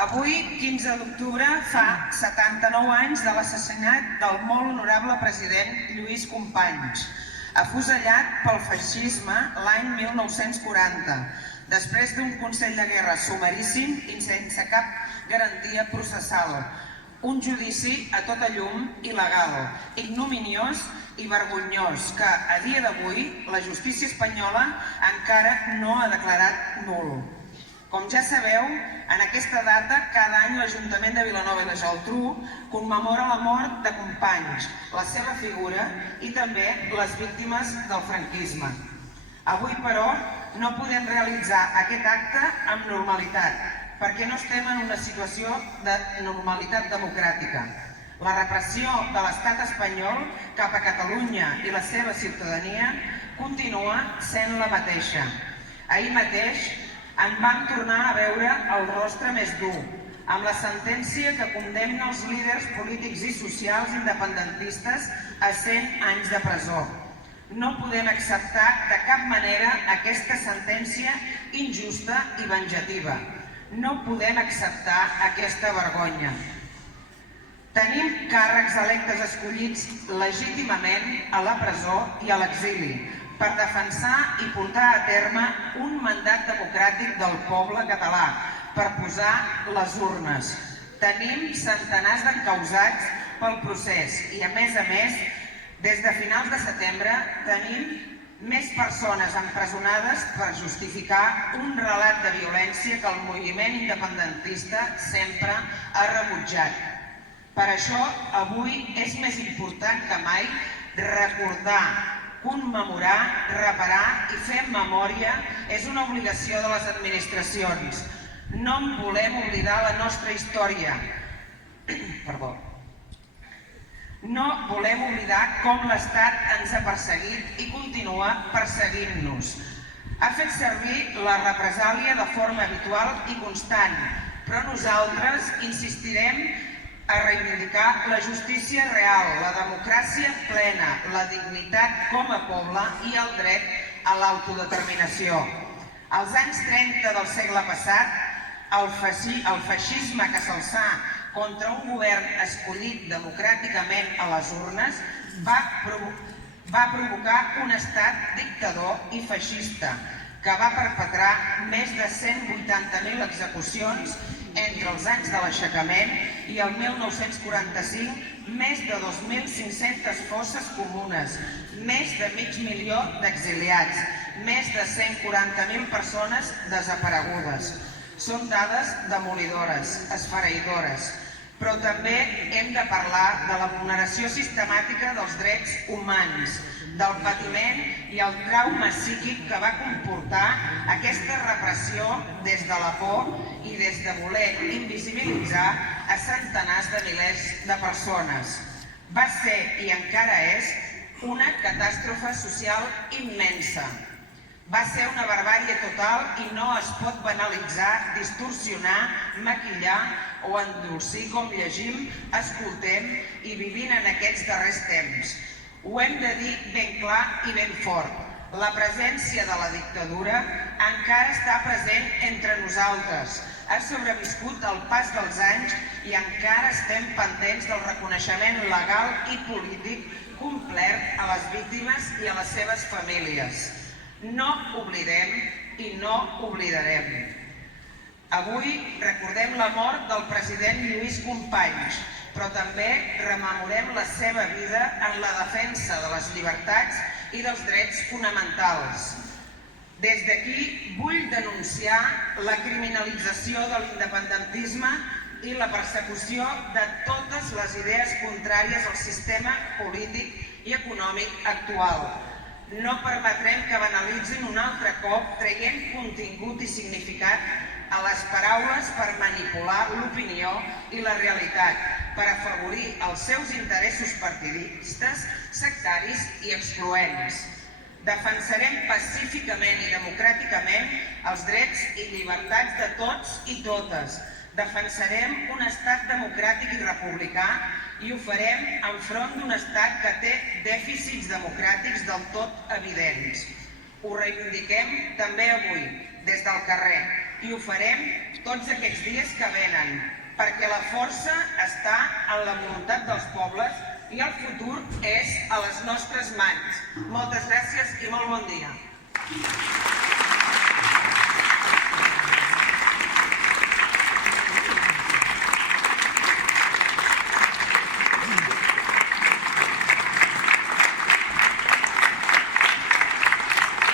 Avui, 15 d'octubre, fa 79 anys de l'assassinat del molt honorable president Lluís Companys, afusellat pel feixisme l'any 1940, després d'un consell de guerra sumaríssim i sense cap garantia processal. Un judici a tota llum, il·legal, ignominiós i vergonyós, que a dia d'avui la justícia espanyola encara no ha declarat nul. Com ja sabeu, en aquesta data, cada any l'Ajuntament de Vilanova i la Geltrú commemora la mort de Companys, la seva figura i també les víctimes del franquisme. Avui, però, no podem realitzar aquest acte amb normalitat, perquè no estem en una situació de normalitat democràtica. La repressió de l'estat espanyol cap a Catalunya i la seva ciutadania continua sent la mateixa. Ahir mateix en vam tornar a veure el rostre més dur, amb la sentència que condemna els líders polítics i socials independentistes a 100 anys de presó. No podem acceptar de cap manera aquesta sentència injusta i venjativa. No podem acceptar aquesta vergonya. Tenim càrrecs electes escollits legítimament a la presó i a l'exili per defensar i portar a terme un mandat democràtic del poble català, per posar les urnes. Tenim centenars d'encausats pel procés i, a més, des de finals de setembre tenim més persones empresonades per justificar un relat de violència que el moviment independentista sempre ha rebutjat. Per això, avui és més important que mai recordar, commemorar, reparar i fer memòria és una obligació de les administracions. No en volem oblidar la nostra història. No volem oblidar com l'Estat ens ha perseguit i continua perseguint-nos. Ha fet servir la represàlia de forma habitual i constant, però nosaltres insistirem a reivindicar la justícia real, la democràcia plena, la dignitat com a poble i el dret a l'autodeterminació. Als anys 30 del segle passat, el feixisme que s'alçà contra un govern escollit democràticament a les urnes va provocar un estat dictador i feixista que va perpetrar més de 180.000 execucions entre els anys de l'aixecament i el 1945, més de 2.500 fosses comunes, més de mig milió d'exiliats, més de 140.000 persones desaparegudes. Són dades demolidores, esfereïdores, però també hem de parlar de la vulneració sistemàtica dels drets humans, del patiment i el trauma psíquic que va comportar aquesta repressió des de la por i des de voler invisibilitzar a centenars de milers de persones. Va ser i encara és una catàstrofe social immensa. Va ser una barbàrie total i no es pot banalitzar, distorsionar, maquillar o endolcir com llegim, escoltem i vivim en aquests darrers temps. Ho hem de dir ben clar i ben fort. La presència de la dictadura encara està present entre nosaltres. Ha sobreviscut el pas dels anys i encara estem pendents del reconeixement legal i polític complet a les víctimes i a les seves famílies. No oblidem i no oblidarem. Avui recordem la mort del president Lluís Companys, però també rememorem la seva vida en la defensa de les llibertats i dels drets fonamentals. Des d'aquí vull denunciar la criminalització de l'independentisme i la persecució de totes les idees contràries al sistema polític i econòmic actual. No permetrem que banalitzin un altre cop traient contingut i significat a les paraules per manipular l'opinió i la realitat, per afavorir els seus interessos partidistes, sectaris i excloents. Defensarem pacíficament i democràticament els drets i llibertats de tots i totes. Defensarem un estat democràtic i republicà i ho farem enfront d'un estat que té dèficits democràtics del tot evidents. Ho reivindiquem també avui, des del carrer, i ho farem tots aquests dies que venen, perquè la força està en la voluntat dels pobles i el futur és a les nostres mans. Moltes gràcies i molt bon dia.